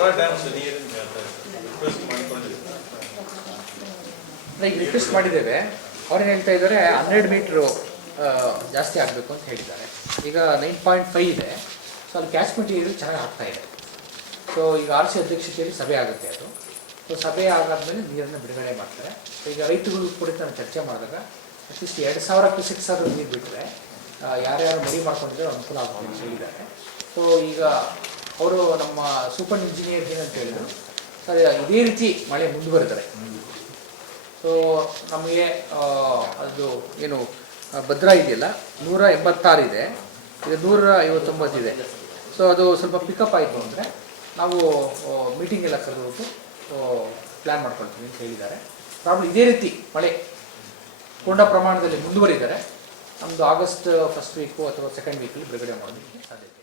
Bhadra dam ಈಗ request ಮಾಡಿದ್ದೇವೆ. ಅವ್ರೇನು ಹೇಳ್ತಾ ಇದ್ದಾರೆ 12 ಮೀಟ್ರು ಜಾಸ್ತಿ ಆಗಬೇಕು ಅಂತ ಹೇಳಿದ್ದಾರೆ. ಈಗ 9.5 ಇದೆ. ಸೊ ಅಲ್ಲಿ ಕ್ಯಾಚ್ಮೆಂಟ್ ಏರಿಯಾ ಚೆನ್ನಾಗಿ ಆಗ್ತಾ ಇದೆ. ಸೊ ಈಗ RC ಅಧ್ಯಕ್ಷತೆಯಲ್ಲಿ ಸಭೆ ಆಗುತ್ತೆ ಅದು. ಸೊ ಸಭೆ ಆಗಾದ್ಮೇಲೆ ನೀರನ್ನು ಬಿಡುಗಡೆ ಮಾಡ್ತಾರೆ. ಸೊ ಈಗ ರೈತಗಳು ಕೂಡ ನಾನು ಚರ್ಚೆ ಮಾಡಿದಾಗ ಅಟ್ಲೀಸ್ಟ್ 2000 ಕ್ಯೂಸೆಕ್ಸ್ ಆದರೂ ನೀರು ಬಿಟ್ಟರೆ ಯಾರ್ಯಾರು ಮಡಿ ಮಾಡ್ಕೊಂಡಿದ್ದಾರೆ ಅನುಕೂಲ ಆಗುತ್ತೆ ಅಂತ ಹೇಳಿದ್ದಾರೆ. ಸೊ ಈಗ ಅವರು ನಮ್ಮ ಸೂಪರ್ ಇಂಜಿನಿಯರ್ ಏನಂತ ಹೇಳಿದರು, ಸರ್ ಇದೇ ರೀತಿ ಮಳೆ ಮುಂದುವರೆದರೆ ಸೊ ನಮಗೆ ಅದು ಏನು ಭದ್ರಾ ಇದೆಯಲ್ಲ 186 ಇದೆ, ಇದು 159 ಇದೆ. ಸೊ ಅದು ಸ್ವಲ್ಪ ಪಿಕಪ್ ಆಯಿತು ಅಂದರೆ ನಾವು ಮೀಟಿಂಗ್ ಎಲ್ಲ ಕರೆದುಬಿಟ್ಟು ಪ್ಲ್ಯಾನ್ ಮಾಡ್ಕೊಳ್ತೀವಿ ಅಂತ ಹೇಳಿದ್ದಾರೆ. ಪ್ರಾಬ್ಲಮ್ ಇದೇ ರೀತಿ ಮಳೆ ಪೂರ್ಣ ಪ್ರಮಾಣದಲ್ಲಿ ಮುಂದುವರಿದರೆ ನಮ್ಮದು ಆಗಸ್ಟ್ ಫಸ್ಟ್ ವೀಕು ಅಥವಾ ಸೆಕೆಂಡ್ ವೀಕಲ್ಲಿ ಬಿಡುಗಡೆ ಮಾಡೋದಕ್ಕೆ ಸಾಧ್ಯತೆ.